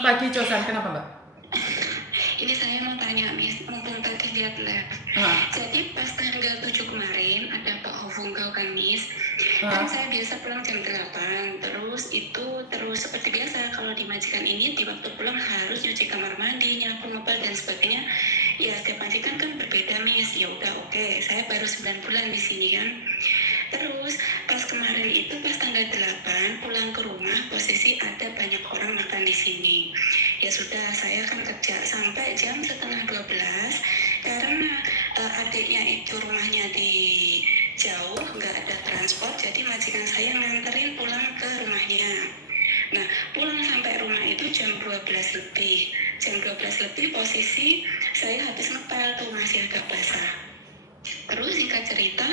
Pagi, Josan. Kenapa, Mbak? Ini saya mau tanya, Miss, mumpung tadi lihat live. Jadi pas tanggal 7 kemarin ada Pak Hofunggal kan, Miss. Kan saya biasa pulang jam 8, terus seperti biasa kalau di majikan ini di waktu pulang harus nyuci kamar mandi, nyapu, ngepel dan sebagainya. Ya setiap majikan kan berbeda, Miss. Ya udah oke, saya baru 9 bulan di sini kan. Terus pas kemarin itu pas tanggal 8 pulang ke rumah, posisi ada banyak orang makan di sini. Ya sudah, saya kan kerja sampai jam setengah 12 karena adiknya itu rumahnya di jauh, nggak ada transport, jadi majikan saya nganterin pulang ke rumahnya. Nah, pulang sampai rumah itu jam 12 lebih. Jam 12 lebih posisi saya habis ngepel tuh, masih agak basah. Terus singkat cerita,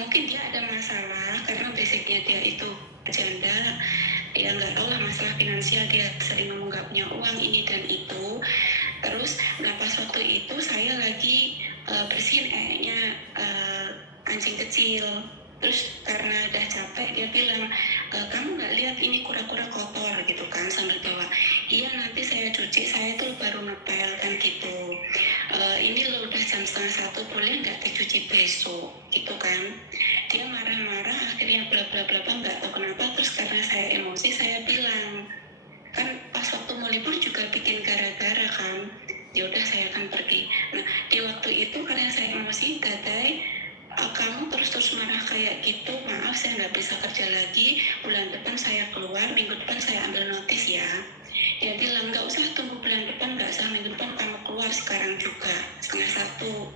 mungkin dia ada masalah karena basicnya dia itu janda, ya nggak tahu lah masalah finansial, dia sering ngomong nggak punya uang ini dan itu. Terus nah pas waktu itu saya lagi bersihin anjing kecil. Terus karena udah capek dia bilang, kamu nggak lihat ini kura-kura kotor gitu kan, sambil bawa. Iya nanti saya cuci, saya tuh baru ngepel kan gitu. Ini lo udah jam 12:30, boleh nggak dicuci besok gitu kan. Dia marah-marah, akhirnya bla bla bla nggak tahu kenapa. Terus karena saya emosi, saya bilang, kan pas waktu mau libur juga bikin gara-gara kan, ya udah saya akan pergi. Nah di waktu itu karena saya emosi, dadai, kamu terus marah kayak gitu, maaf saya nggak bisa kerja lagi, bulan depan saya keluar, minggu depan saya ambil notis ya. Dia bilang nggak usah tunggu bulan depan, nggak usah minggu depan, kamu keluar sekarang juga 12:30.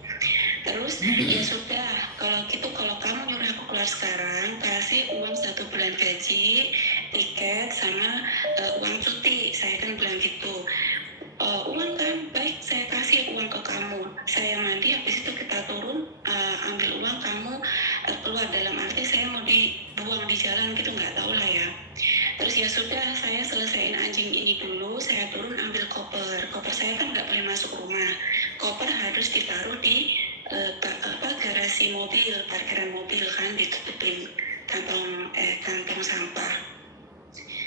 Terus ya sudah, kalau gitu kalau kamu nyuruh aku keluar sekarang, kasih uang 1 bulan gaji, tiket sama uang cuti. Saya kan bilang gitu. Uang kan, baik saya kasih uang ke kamu. Saya mandi, habis itu kita turun, ambil uang kamu keluar, dalam arti saya mau dibuang di jalan gitu, nggak tahu lah ya. Terus ya sudah, saya selesaiin anjing ini dulu, saya turun ambil koper. Koper saya kan nggak boleh masuk rumah. Koper harus ditaruh di garasi mobil, parkiran mobil kan, ditutupin kantong sampah.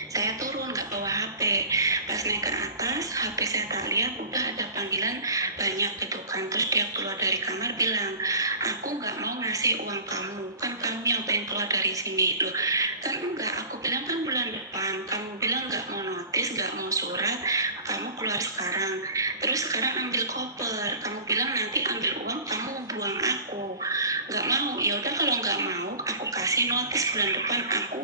Saya turun nggak bawa HP. Pas naik ke atas, HP saya tak lihat, udah ada panggilan banyak gitu kan. Terus dia keluar dari kamar bilang, aku nggak mau ngasih uang kamu, kan kamu yang pengen keluar dari sini. Loh kan enggak, aku bilang kan bulan depan, kamu bilang nggak mau notis, nggak mau surat, kamu keluar sekarang. Terus sekarang ambil koper, kamu bilang nanti ambil uang, kamu buang aku. Nggak mau, ya udah kalau nggak mau, aku kasih notis bulan depan aku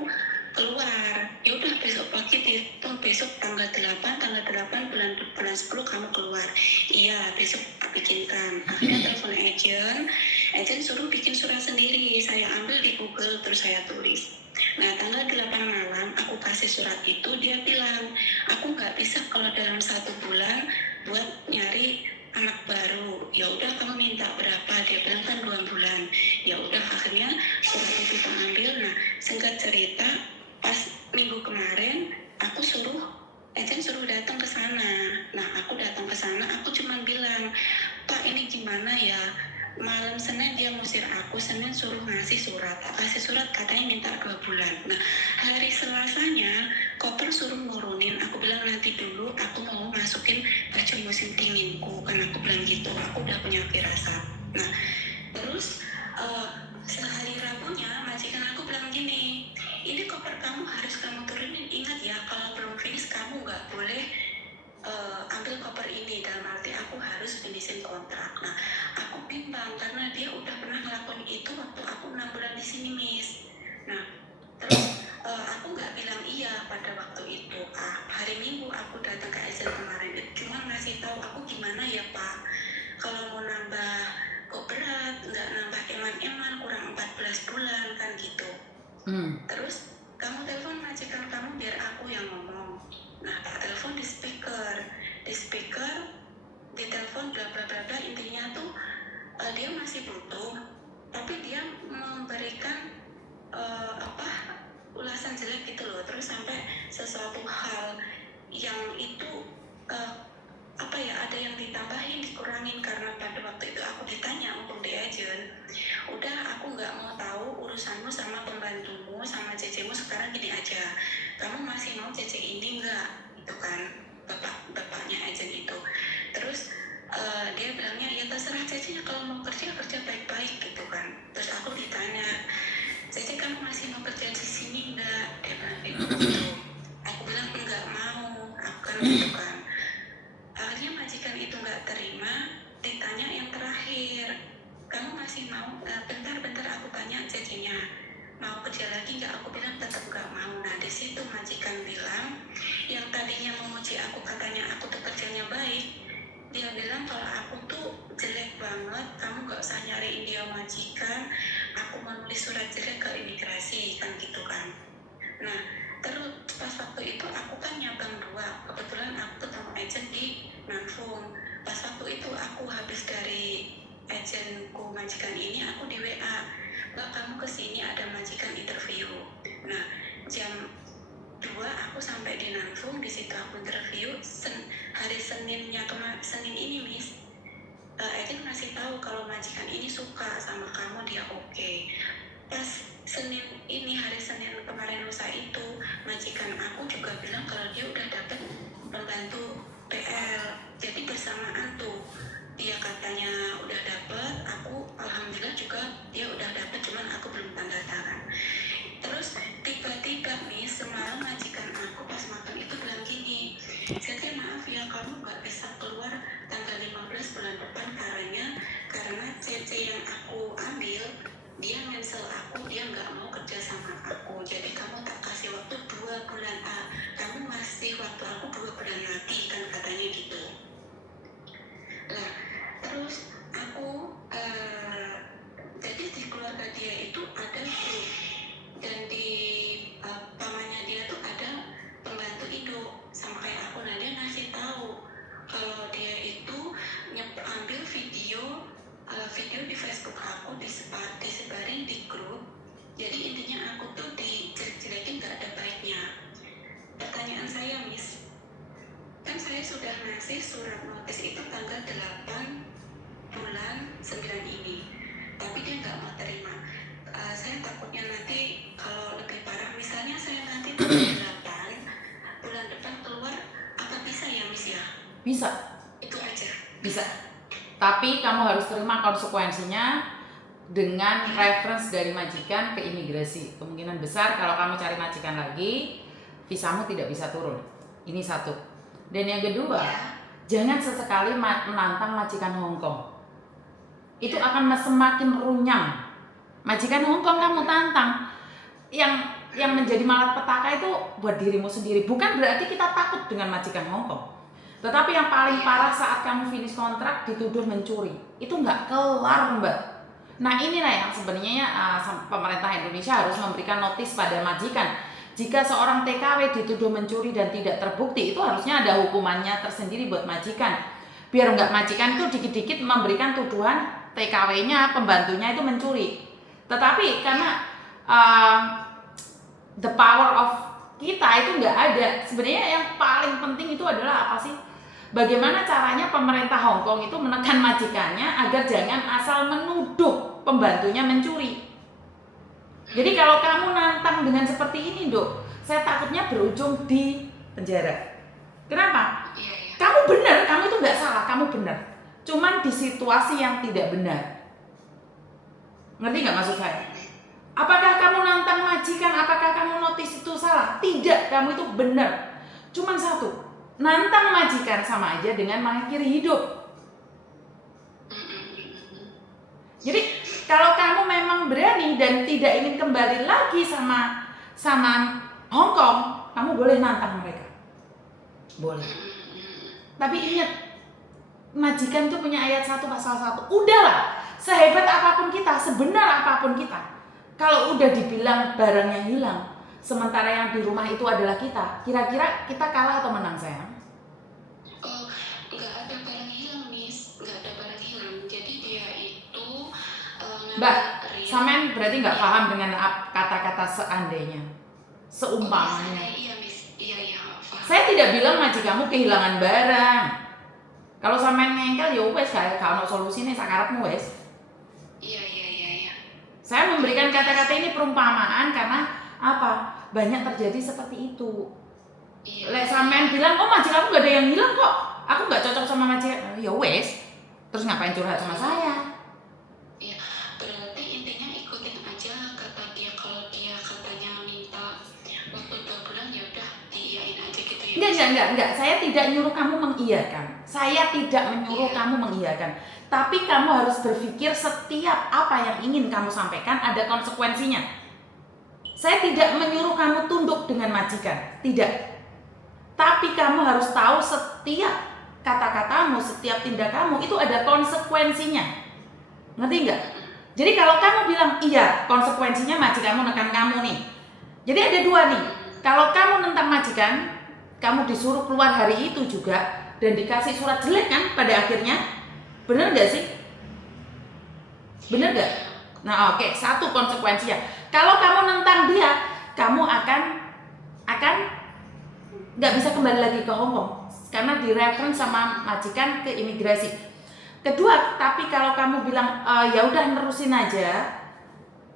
keluar. Ya udah besok pagi dihitung, besok tanggal 8 bulan 10 kamu keluar. Iya besok bikinkan. Akhirnya telepon agent suruh bikin surat sendiri. Saya ambil di Google terus saya tulis. Nah tanggal 8 malam aku kasih surat itu, dia bilang aku nggak bisa kalau dalam 1 bulan buat nyari anak baru. Ya udah kamu minta berapa, dia bilang kan 2 bulan. Ya udah akhirnya surat itu ambil. Nah singkat cerita, pas minggu kemarin aku agent suruh datang ke sana. Nah aku datang ke sana, aku cuma bilang, Pak ini gimana ya, malam Senin dia ngusir aku, Senin suruh ngasih surat, kasih surat katanya minta 2 bulan. Nah hari Selasanya koper suruh nurunin, aku bilang nanti dulu, aku mau masukin baju musim dinginku, kan aku bilang gitu, aku udah punya firasat. Nah terus sehari Rabunya majikan aku bilang gini, ini koper kamu harus kamu turunin, ingat ya kalau belum finish kamu nggak boleh ambil koper ini, dalam arti aku harus finishin kontrak. Nah aku bimbang karena dia udah pernah ngelakuin itu waktu aku 6 bulan di sini, Miss. Nah terus aku nggak bilang iya pada waktu itu. Hari Minggu aku datang ke agent kemarin, cuma ngasih tahu aku gimana ya Pak, kalau mau nambah kok berat, nggak nambah eman-eman, kurang 14 bulan kan gitu. Terus kamu telepon majikan kamu biar aku yang ngomong. Nah tak telepon di speaker, di telepon bla bla bla bla, intinya tuh dia masih butuh, tapi dia memberikan ulasan jelek gitu loh. Terus sampai sesuatu hal yang itu ada yang ditambahin, dikurangin, karena pada waktu itu aku ditanya untuk di agent, udah aku nggak mau tahu urusanmu sama pembantumu sama cecemu, sekarang gini aja, kamu masih mau cece ini nggak gitu kan. gitu. Aku bilang enggak mau, aku kan gitu kan. Akhirnya majikan itu nggak terima, ditanya yang terakhir, kamu masih mau? Bentar aku tanya jadinya, mau kerja lagi nggak? Aku bilang tetap nggak mau. Nah di situ majikan bilang, yang tadinya memuji aku katanya aku tuh kerjanya baik, dia bilang kalau aku tuh jelek banget, kamu nggak usah nyariin dia majikan, aku menulis surat jelek ke imigrasi kan gitu kan. Nah terus pas waktu itu aku kan nyabang 2, kebetulan aku ketemu agent di Nanfung. Pas waktu itu aku habis dari agentku majikan ini, aku di WA, Mbak kamu kesini ada majikan interview. Nah jam 2 aku sampai di Nanfung, di situ aku interview. Hari Senin ini Miss, agent ngasih tahu kalau majikan ini suka sama kamu, dia oke. Pas Senin ini, hari Senin kemarin lusa itu, majikan aku juga bilang kalau dia udah dapet pembantu PL. Jadi bersamaan tuh, dia katanya udah dapet, aku alhamdulillah juga dia udah dapet, cuman aku belum tanda tangan. Terus tiba-tiba nih semalam majikan aku pas makan itu bilang gini, jadi maaf ya kamu nggak bisa keluar tanggal 15 bulan depan karena CC yang aku ambil dia cancel aku, dia nggak mau kerja sama aku, jadi kamu tak kasih waktu 2 bulan, kamu masih waktu aku 2 bulan lagi kan katanya gitu. Lah terus aku jadi di keluarga dia itu ada grup, dan di pamannya dia tuh ada pembantu Indo sama kayak aku. Nah dia ngasih tahu kalau dia itu ambil video di Facebook aku, disebarin di grup. Jadi intinya aku tuh dijelek-jelekin, gak ada baiknya. Pertanyaan saya Miss, kan saya sudah ngasih surat notis itu tanggal 8 bulan 9 ini, tapi dia nggak mau terima. Saya takutnya nanti kalau lebih parah, misalnya saya nanti tanggal 8 bulan depan keluar, apa bisa ya Miss ya? Bisa. Itu aja. Bisa. Tapi kamu harus terima konsekuensinya dengan reference dari majikan ke imigrasi. Kemungkinan besar kalau kamu cari majikan lagi, visamu tidak bisa turun. Ini satu. Dan yang kedua, jangan sesekali menantang majikan Hong Kong. Itu akan semakin runyam. Majikan Hong Kong kamu tantang, yang menjadi malapetaka itu buat dirimu sendiri. Bukan berarti kita takut dengan majikan Hong Kong, tetapi yang paling parah saat kamu finish kontrak dituduh mencuri. Itu nggak kelar Mbak. Nah inilah yang sebenarnya pemerintah Indonesia harus memberikan notis pada majikan. Jika seorang TKW dituduh mencuri dan tidak terbukti, itu harusnya ada hukumannya tersendiri buat majikan. Biar nggak majikan itu dikit-dikit memberikan tuduhan TKW-nya, pembantunya itu mencuri. Tetapi karena the power of kita itu nggak ada. Sebenarnya yang paling penting itu adalah apa sih? Bagaimana caranya pemerintah Hong Kong itu menekan majikannya agar jangan asal menuduh pembantunya mencuri. Jadi kalau kamu nantang dengan seperti ini, Dok, saya takutnya berujung di penjara. Kenapa? Kamu benar, kamu itu nggak salah, kamu benar. Cuman di situasi yang tidak benar. Ngerti nggak maksud saya? Apakah kamu nantang majikan? Apakah kamu notis itu salah? Tidak, kamu itu benar. Cuman satu, nantang majikan sama aja dengan mengakhiri hidup. Jadi kalau kamu memang berani dan tidak ingin kembali lagi sama Hong Kong, kamu boleh nantang mereka. Boleh. Tapi ingat, majikan itu punya ayat 1 pasal 1. Udahlah, sehebat apapun kita, sebenar apapun kita, kalau udah dibilang barangnya hilang, sementara yang di rumah itu adalah kita, kira-kira kita kalah atau menang sayang? Oh, nggak ada barang hilang Miss, nggak ada barang hilang. Jadi dia itu Mbak, Samen berarti nggak paham dengan kata-kata seandainya, seumpamanya. Iya Miss, iya paham. Saya tidak bilang majikanmu kehilangan barang. Kalau Samen ngengkel ya wes, kayak kalau solusinya sakarepmu wes. Iya. Saya memberikan kata-kata ini perumpamaan karena apa? Banyak terjadi seperti itu. Lek Samen bilang, oh majikanku nggak ada yang hilang kok, aku nggak cocok sama majikan, ya wes. Terus ngapain curhat sama saya? Iya, berarti intinya ikutin aja kata dia. Kalau dia katanya minta waktu 2 bulan, Enggak. Saya tidak nyuruh kamu mengiyakan. Saya tidak menyuruh kamu mengiyakan. Tapi kamu harus berpikir setiap apa yang ingin kamu sampaikan ada konsekuensinya. Saya tidak menyuruh kamu tunduk dengan majikan. Tidak. Tapi kamu harus tahu setiap kata-katamu, setiap tindakanmu itu ada konsekuensinya. Ngerti nggak? Jadi kalau kamu bilang iya, konsekuensinya majikanmu nekan kamu nih. Jadi ada dua nih. Kalau kamu nentang majikan, kamu disuruh keluar hari itu juga dan dikasih surat jelek kan pada akhirnya. Bener nggak sih? Bener nggak? Nah oke, satu konsekuensinya. Kalau kamu nentang dia, kamu akan nggak bisa kembali lagi ke Hong Kong karena direference sama majikan ke imigrasi. Kedua, tapi kalau kamu bilang ya udah nerusin aja,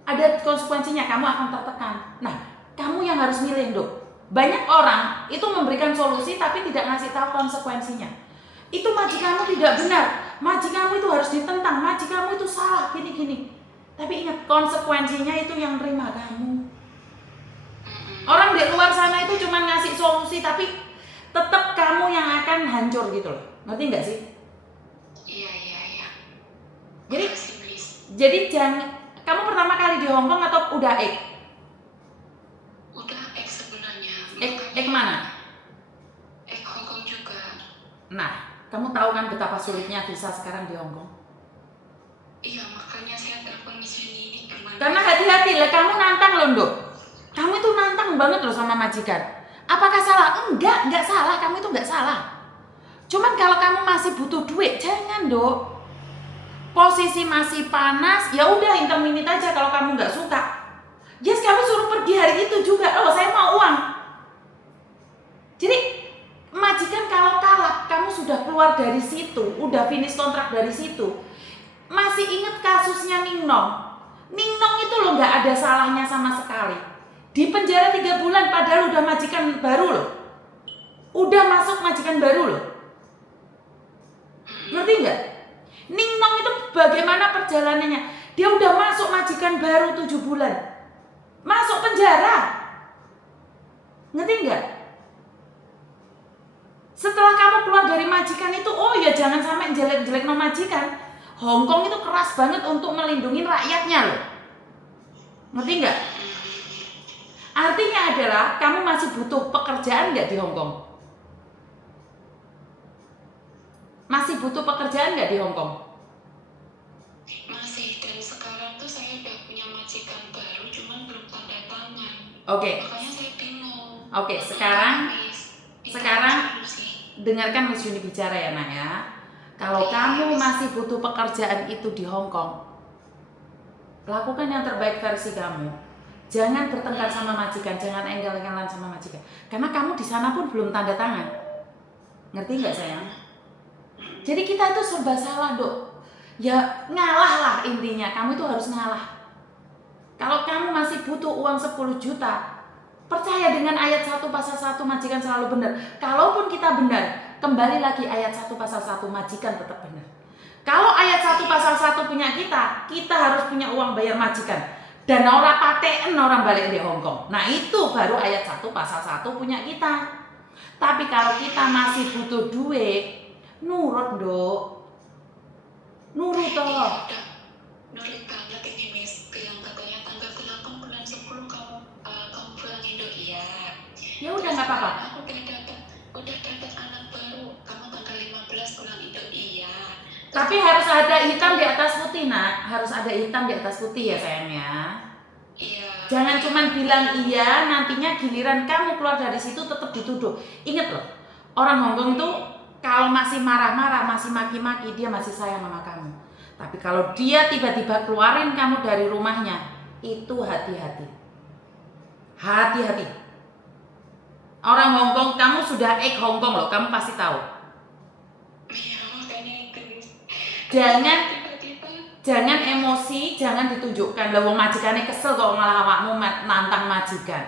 ada konsekuensinya, kamu akan tertekan. Nah, kamu yang harus milih, Dok. Banyak orang itu memberikan solusi tapi tidak ngasih tahu konsekuensinya. Itu majikanmu tidak benar, majikanmu itu harus ditentang, majikanmu itu salah, gini-gini. Tapi ingat, konsekuensinya itu yang terima kamu. Orang di luar sana itu cuma ngasih solusi tapi tetap kamu yang akan hancur gitu loh. Ngerti nggak sih? Iya. Jadi jangan, kamu pertama kali di Hong Kong atau udah Udah sebenarnya. Mana? Hong Kong juga. Nah, kamu tahu kan betapa sulitnya visa sekarang di Hong Kong? Iya, makanya saya telepon Miss Yuni ini gimana? Karena hati-hati lah, kamu nantang loh, Dok. Kamu itu nantang banget loh sama majikan. Apakah salah? Enggak salah, kamu itu enggak salah. Cuman kalau kamu masih butuh duit, jangan, Dok. Posisi masih panas, ya udah interminate aja kalau kamu nggak suka. Yes, kamu suruh pergi hari itu juga. Oh, saya mau uang. Jadi majikan kalau kalap, kamu sudah keluar dari situ, udah finish kontrak dari situ. Masih ingat kasusnya Ning Nong? Ning Nong itu loh nggak ada salahnya sama sekali. Di penjara 3 bulan padahal udah majikan baru loh. Udah masuk majikan baru loh. Ngerti nggak? Ning Nong itu bagaimana perjalanannya? Dia udah masuk majikan baru 7 bulan. Masuk penjara. Ngerti nggak? Setelah kamu keluar dari majikan itu, oh ya jangan sampai jelek-jelek no majikan. Hong Kong itu keras banget untuk melindungi rakyatnya loh. Ngerti nggak? Artinya adalah kamu masih butuh pekerjaan nggak di Hong Kong? Masih butuh pekerjaan nggak di Hong Kong? Masih, dan sekarang tuh saya udah punya majikan baru, cuman belum tanda tangan. Oke. Makanya saya bingung. Oke, sekarang dengarkan Miss Yuni bicara ya, Nak ya. Kalau kamu masih butuh pekerjaan itu di Hong Kong, lakukan yang terbaik versi kamu. Jangan bertengkar sama majikan, jangan enggal-enggalan sama majikan. Karena kamu di sana pun belum tanda tangan. Ngerti nggak sayang? Jadi kita itu serba salah, Dok. Ya ngalah lah intinya, kamu itu harus ngalah. Kalau kamu masih butuh uang 10 juta, percaya dengan ayat 1 pasal 1 majikan selalu benar. Kalaupun kita benar, kembali lagi ayat 1 pasal 1 majikan tetap benar. Kalau ayat 1 pasal 1 punya kita harus punya uang bayar majikan. Dan orang paten orang balik di Hong Kong. Nah itu baru ayat 1 pasal 1 punya kita. Tapi kalau kita masih butuh duit, nurut, Dok. Nurut toh. Nurut banget ini Miss, bilang katanya tanggal 8 bulan 10 kamu pulang Indo. Iya. Ya udah nggak apa-apa. Aku udah dapat anak baru. Kamu tanggal 15 pulang Indo. Iya. Tapi harus ada hitam di atas putih, Nak. Harus ada hitam di atas putih ya sayangnya. Iya. Jangan cuma bilang iya, nantinya giliran kamu keluar dari situ tetap dituduh. Ingat loh, orang Hong Kong itu kalau masih marah-marah, masih maki-maki, dia masih sayang sama kamu. Tapi kalau dia tiba-tiba keluarin kamu dari rumahnya, itu hati-hati. Hati-hati. Orang Hong Kong, kamu sudah Hong Kong loh, kamu pasti tahu. Iya, makanya itu. Jangan emosi, jangan ditunjukkan. Lah wong majikannya kesel kok malah awakmu nantang majikan.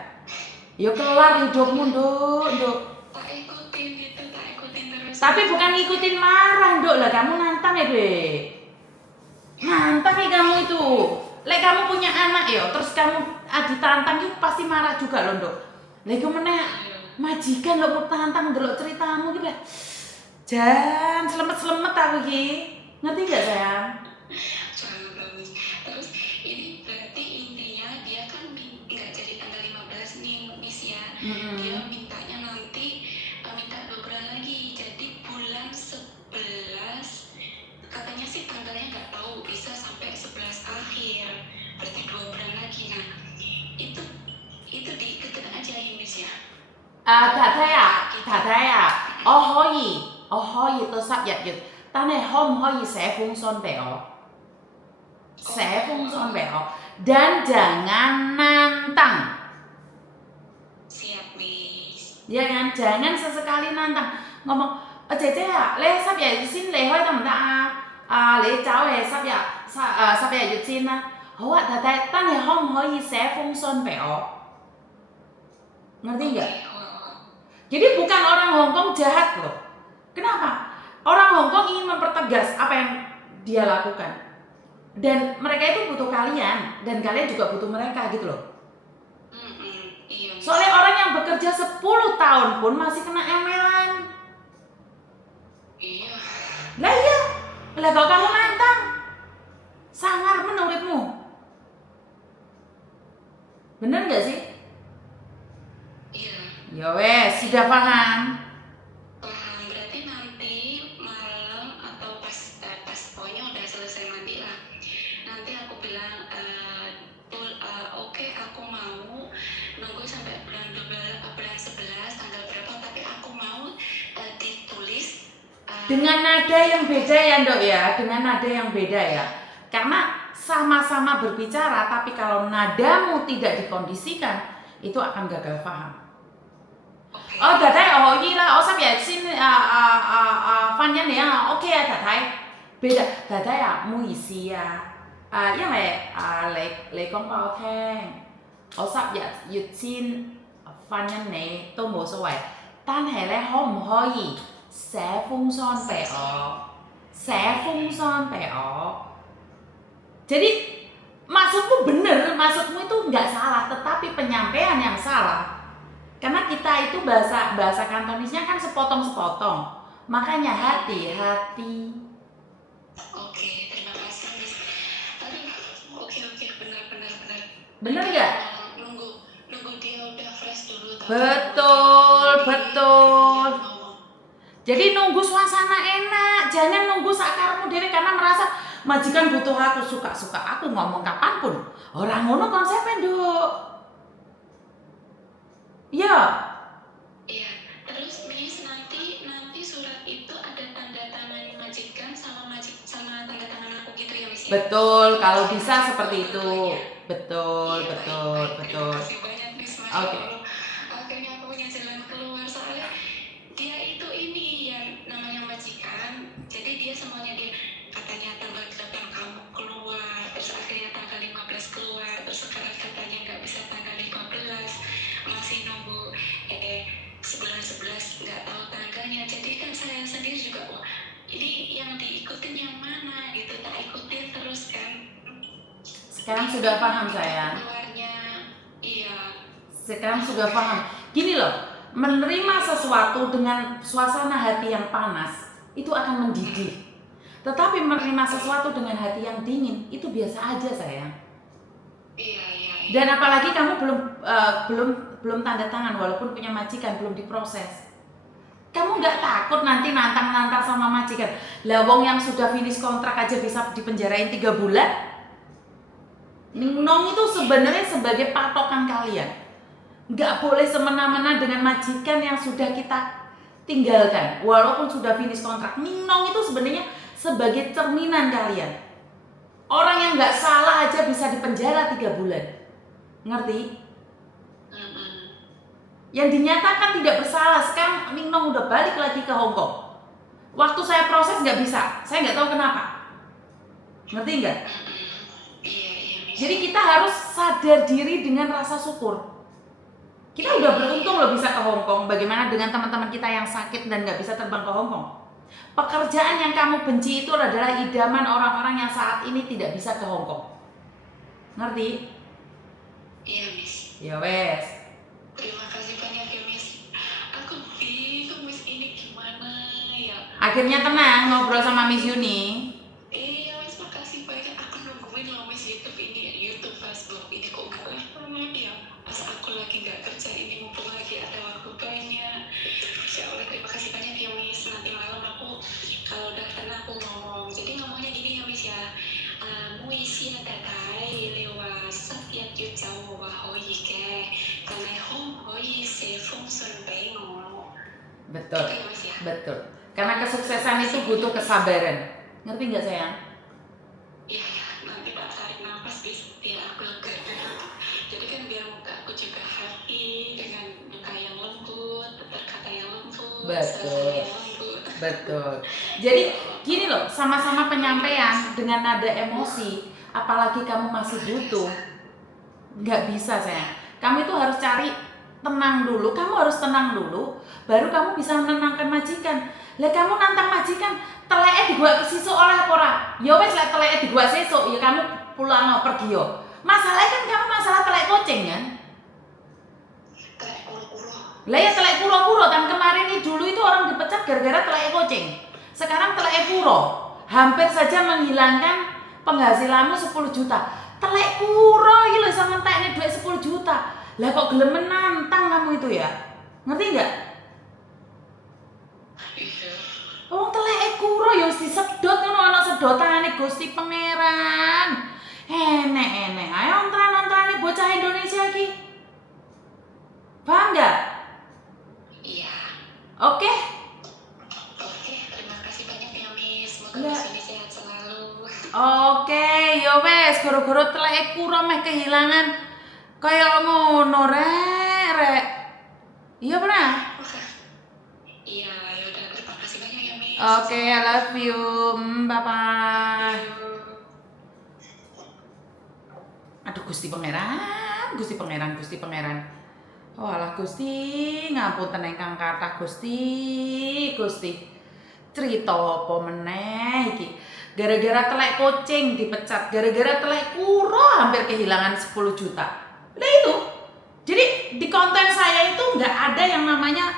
Ya kelar hidupmu, Nduk. Tak ikutin terus. Tapi bukan ngikutin marah, Nduk. Lah kamu nantang ya, Dek. Nantang ya kamu itu. Lek kamu punya anak ya, terus kamu ditantang itu pasti marah juga loh, Nduk. Lah iku meneh majikan lo tantang delok ceritamu gitu. Jan, selemet-selemet aku iki. Ngerti gak sayang? Paham. Terus ini berarti intinya dia kan nggak jadi tanggal 15 nih Miss ya. Dia mintanya nanti minta 2 bulan lagi. Jadi bulan 11 katanya sih tanggalnya nggak tahu, bisa sampai 11 akhir. Berarti 2 bulan lagi. Nah, itu diiketin aja ya Miss ya. 大體啊，我可以到10日月，但係可唔可以寫封信俾我？寫封信俾我，dan jangan nantang. Siap Miss. Ya kan, jangan sesekali nantang ngomong,姐姐啊，你10日先離開得唔得啊？你走係10日月先啦。好啊，太太，但係可唔可以寫封信俾我？Ngerti nggak? Jadi bukan orang Hongkong jahat loh. Kenapa? Orang Hongkong ingin mempertegas apa yang dia lakukan. Dan mereka itu butuh kalian, dan kalian juga butuh mereka gitu loh. Soalnya orang yang bekerja 10 tahun pun masih kena emelan. Iya. Lah iya, lah kalau kamu nantang, sangar menurutmu. Bener gak sih? Iya. Ya wes, sudah paham. Paham. Berarti nanti malam atau pas pokoknya udah selesai mandi lah. Nanti aku bilang oke, aku mau nunggu sampai bulan 11 tanggal berapa, tapi aku mau ditulis dengan nada yang beda ya Ndok ya, dengan nada yang beda ya. Karena sama-sama berbicara, tapi kalau nadamu tidak dikondisikan, itu akan gagal paham. Oh, Đại Thái, hội là 10日先翻譯你啊 ，OK 啊，Đại Thái。Đại Thái啊，唔好意思啊，因為你講俾我聽，我10日月先翻譯你都冇所謂，但係咧可唔可以寫封信俾我？寫封信俾我。Jadi maksudmu benar, maksudmu itu nggak salah, tetapi penyampaian yang salah. Karena kita itu bahasa Kantonisnya kan sepotong-sepotong, makanya hati-hati. Oke, terima kasih Miss. Aduh, oke, benar. Bener nggak? Nunggu dia udah fresh dulu. Betul. Jadi nunggu suasana enak, jangan nunggu sakarmu dewe karena merasa majikan butuh aku, suka aku ngomong kapanpun. Orang ngono konsepnya Nduk. Iya. Iya. Terus Miss nanti surat itu ada tanda tangan majikan sama tanda tangan aku gitu ya Miss. Betul, kalau bisa seperti itu. Betul. Terima kasih banyak Miss. Oke. Akhirnya aku punya jalan keluar, soalnya dia itu ini yang namanya majikan. Jadi dia semuanya dia katanya tanggal 8 kamu keluar, terus akhirnya tanggal 15 keluar, terus sekarang katanya nggak bisa tanggal 15, masih nunggu 11 nggak tahu tanggalnya. Jadi kan saya sendiri juga, wah ini yang diikutin yang mana gitu, tak ikutin terus kan. Sekarang sudah paham sayang. Keluarnya, iya. Sekarang sudah paham. Gini loh, menerima sesuatu dengan suasana hati yang panas itu akan mendidih. Tetapi menerima sesuatu dengan hati yang dingin itu biasa aja sayang. Iya. Dan apalagi kamu belum tanda tangan walaupun punya majikan, belum diproses. Kamu nggak takut nanti nantang sama majikan? Lah wong yang sudah finish kontrak aja bisa dipenjarain 3 bulan. Nong itu sebenarnya sebagai patokan kalian. Nggak boleh semena-mena dengan majikan yang sudah kita tinggalkan walaupun sudah finish kontrak. Nong itu sebenarnya sebagai cerminan kalian. Orang yang nggak salah aja bisa dipenjara 3 bulan. Ngerti? Yang dinyatakan tidak bersalah, sekarang Ning Nong udah balik lagi ke Hongkong. Waktu saya proses nggak bisa, saya nggak tahu kenapa. Ngerti nggak? Jadi kita harus sadar diri dengan rasa syukur. Kita udah beruntung loh bisa ke Hongkong. Bagaimana dengan teman-teman kita yang sakit dan nggak bisa terbang ke Hongkong? Pekerjaan yang kamu benci itu adalah idaman orang-orang yang saat ini tidak bisa ke Hongkong. Ngerti? Iya Miss. Ya wes. Terima kasih banyak ya Miss. Akhirnya tenang ngobrol sama Miss Yuni. Iya Miss, makasih banyak. Aku nungguin loh Miss YouTube ini, YouTube, Facebook ini kok nggak level ya. Pas aku lagi nggak kerja ini, mumpung lagi ada waktu banyak. Insya Allah terima kasih banyak ya Miss. Nanti malam aku kalau udah tenang aku ngomong. Jadi ngomongnya gini ya Miss ya. 每先大大你話失一要走我話可以嘅，但係可唔可以寫封信俾我？ Betul, Gitu ya Mas ya? betul. Karena kesuksesan itu butuh kesabaran. Ngerti nggak sayang? Iya ya, nanti Pak tarik nafas biar aku lega dulu. Jadi kan biar muka aku juga happy dengan muka yang lembut, berkata yang lembut, Betul. suasana yang lembut. Betul. Jadi gini loh, sama-sama penyampaian dengan nada emosi, apalagi kamu masih butuh, nggak bisa sayang. Kamu itu harus cari tenang dulu, kamu harus tenang dulu, baru kamu bisa menenangkan majikan. Lah kamu nantang majikan, teleke digua sesuk oleh apa ora? Ya wis lek teleke digua sesuk, ya kamu pulang pergi yo. Masalahnya kan kamu masalah telek kucing kan? Telek kuro-kuro. Lah ya telek kuro-kuro, dan kemarin ini dulu itu orang dipecat gara-gara telek kucing. Sekarang telek kuro, hampir saja menghilangkan penghasilanmu 10 juta. Telek kuro iki lho iso ngentekne duit 10 juta. Lah kok gelem menantang kamu itu ya? Ngerti enggak? Iya. Wong telek kuro ya wis disedot ngono ana sedotane Gusti Pangeran. Enek-enek ae ontran-ontrane bocah Indonesia iki. Paham enggak? Iya. Oke? Oke, terima kasih banyak ya Miss. Semoga Iya. Miss ini sehat selalu. Oke, yo wes, goro-goro teleke kuro meh kehilangan kaya ngono rek. Iya pernah? Iya, yaudah terima kasih banyak ya Miss. Oke, I love you. Bye bye. Aduh Gusti Pangeran, Gusti Pangeran, Gusti Pangeran. Oh alah Gusti, ngapunten ingkang kathah Gusti, Gusti. Cerita apa meneh iki? Gara-gara telek kucing dipecat, gara-gara telek kuro hampir kehilangan 10 juta. Nah itu. Jadi di konten saya itu nggak ada yang namanya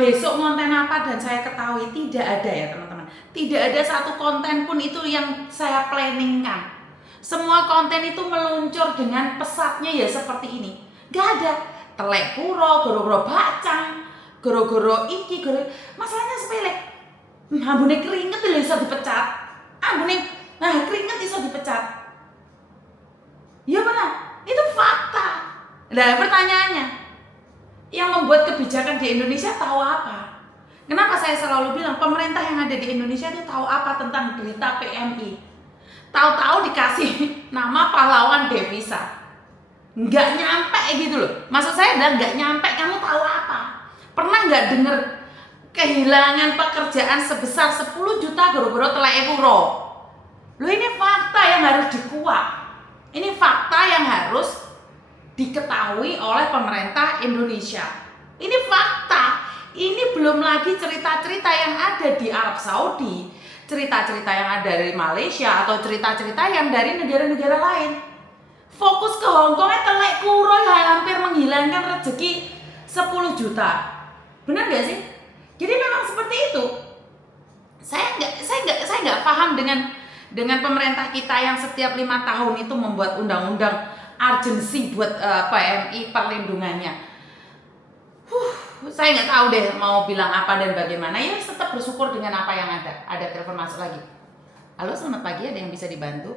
besok konten apa dan saya ketahui, tidak ada ya teman-teman. Tidak ada satu konten pun itu yang saya planningkan. Semua konten itu meluncur dengan pesatnya ya seperti ini. Nggak ada telek kuro, goro-goro bacang, goro-goro iki, masalahnya sepele. Ambune keringet lho iso dipecat. Keringet iso dipecat. Ya benar, itu fakta. Nah pertanyaannya, yang membuat kebijakan di Indonesia tahu apa? Kenapa saya selalu bilang pemerintah yang ada di Indonesia itu tahu apa tentang berita PMI? Tahu-tahu dikasih nama pahlawan devisa. Nggak nyampe gitu loh. Maksud saya adalah nggak nyampe, kamu tahu apa? Pernah nggak denger kehilangan pekerjaan sebesar 10 juta goro-goro telek kuro? Loh ini fakta yang harus dikuak. Ini fakta yang harus diketahui oleh pemerintah Indonesia. Ini fakta. Ini belum lagi cerita-cerita yang ada di Arab Saudi, cerita-cerita yang ada dari Malaysia, atau cerita-cerita yang dari negara-negara lain. Fokus ke Hongkongnya telek kuro yang hampir menghilangkan rezeki 10 juta. Benar gak sih? Jadi memang seperti itu. Saya nggak paham dengan pemerintah kita yang setiap 5 tahun itu membuat undang-undang urgensi buat PMI perlindungannya. Saya nggak tahu deh mau bilang apa dan bagaimana. Ya tetap bersyukur dengan apa yang ada. Ada telepon masuk lagi. Halo, selamat pagi. Ada yang bisa dibantu?